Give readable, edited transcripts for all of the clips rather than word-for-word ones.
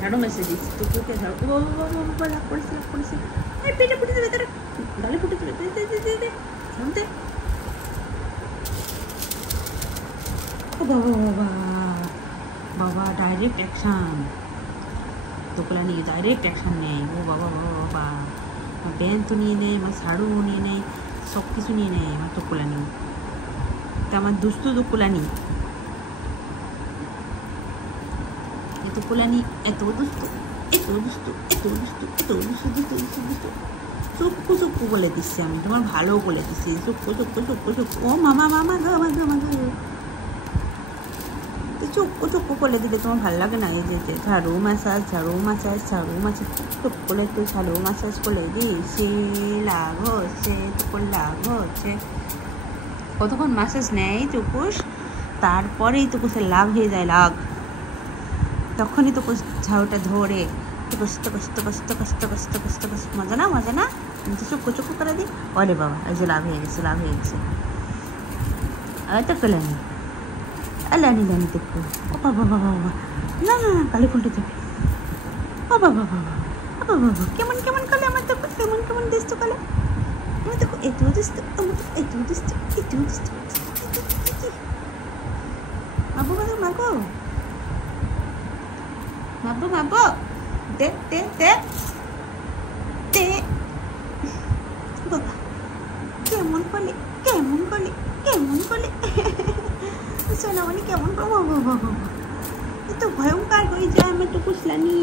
ঝাড়ু মেসে দিচ্ছি টুকুকে ঝাড়ু বাবা লাভ করেছে এই পেটে ফুটে দেবে তারা গালে ফুটে দেবে শুনতে ও বাবা বাবা বাবা ডাইরেক্ট অ্যাকশান টুকুলা নিয়ে ডাইরেক্ট অ্যাকশান নেয় ও বাবা বাবা বাবা আমার ব্যান তো নিয়ে নেয় আমার ঝাড়ুও নিয়ে নেয় সব কিছু নিয়ে নেয় আমার টুকুলা নিয়ে তা আমার দুষ্টু টুকুলানি টুকুলানি এত দুষ্টু চুপকু চুপকু বলে দিচ্ছি আমি তোমার ভালো বলে দিচ্ছি চুপকু ও মামা চুপকু বলে দিলে তোমার ভালো লাগে না এই যে ঝাড়ু মাসাজ টুক করে তো ঝাড়ু মাসাজ করে দিয়েছে লাভ হচ্ছে টুকুর লাভ হচ্ছে কতক্ষণ মাসাজ নেয় টুকুস তারপরেই টুকুসের লাভ হয়ে যায় লাভ তখনই টুকুস ঝাড়ুটা ধরে মজা না চুপকু করে দিই ওরে বাবা এই যে লাভ হয়ে গেছে আর তো পেলানি লানি টুকু ও বাবা না কালি ফুলটে যাবে ও বাবা কেমন করে আমার তো কেমন দিস তো কালে আমি দেখো এত দিস মাগো দে বাবা কেমন করলে সোনামণি কেমন করবো বাবা এত ভয়ঙ্কর হয়ে যায় আমি তো কুসলানি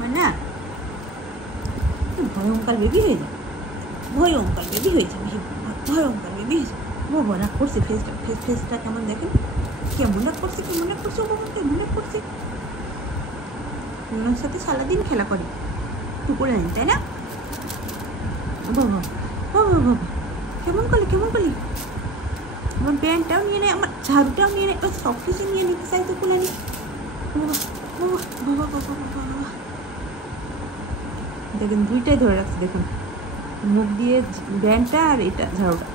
মানে ভয়ঙ্কর বেবি হয়ে যায় বাবা রাগ করছে ফেসটা কেমন দেখেন কেমন রাগ করছে ও বাবা কেমন রাগ করছে ওনার সাথে সারাদিন খেলা করে টুকুরে নেই তাই না বাবা কেমন করলি আমার ব্যান্ডটাও নিয়ে নেয় আমার ঝাড়ুটাও নিয়ে নেয় সব কিছু নিয়ে নিতে চাই টুকুরে নিয়ে বাবা দেখেন দুইটাই ধরে রাখছে দেখুন মুখ দিয়ে ব্যান্ডটা আর এটা ঝাড়ুটা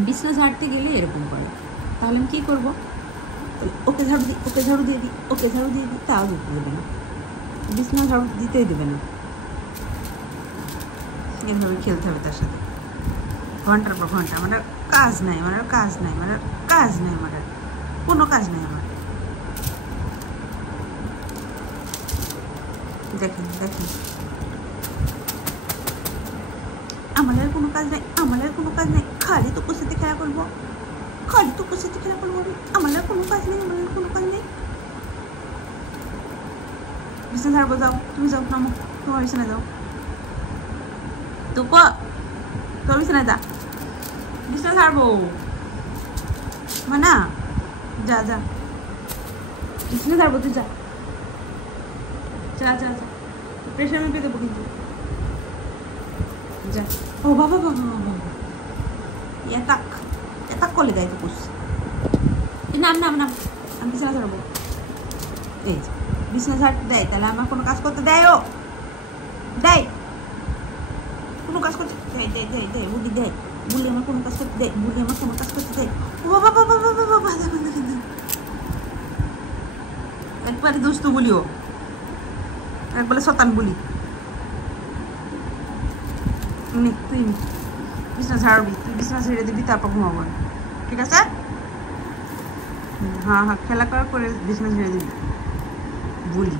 বিছনা ঝাড়তে গেলে এরকম করে তাহলে আমি কী করবো ওকে ঝাড়ু দিয়ে দিই তাও দিতে দেবে না বিছনা ঝাড়ু দিতেই দেবে না এভাবে খেলতে হবে তার সাথে ঘন্টার পর ঘন্টা আমার কাজ নাই কোনো কাজ নাই আমার দেখেন আমার আর কোনো কাজ নাই খালি টুকুর সাথে খেলা করবো আমার আর কোনো কাজ নেই বিছানা ঝাড়বো যাও তুমি যাও নামো তোমার বিছানা যাও টুকু তোর বিছানায় যা বিছানা ঝাড়বো মানা যা বিছানা ঝাড়বো তুই যা প্রেশার মেপে দেবো কিন্তু যা ও বাবা এটাক করলে গাইতে করছি নাম আমি বিছানা ঝাড়বো এই বিছানা ঝাড়তে দেয় তাহলে আমার কোনো কাজ করতে দেয় কোনো কাজ করতে দেয় বুলি আমার কোনো কাজ করতে দেয় ও বাবা একবারে দুষ্টু বলিও একবারে শতান বলি তুই বিছনা ঝাড়বি তুই বিছনা ছেড়ে দিবি তারপর ঘুমাবো ঠিক আছে হ্যাঁ খেলা করার পরে বিছনা ছেড়ে দিবি বলি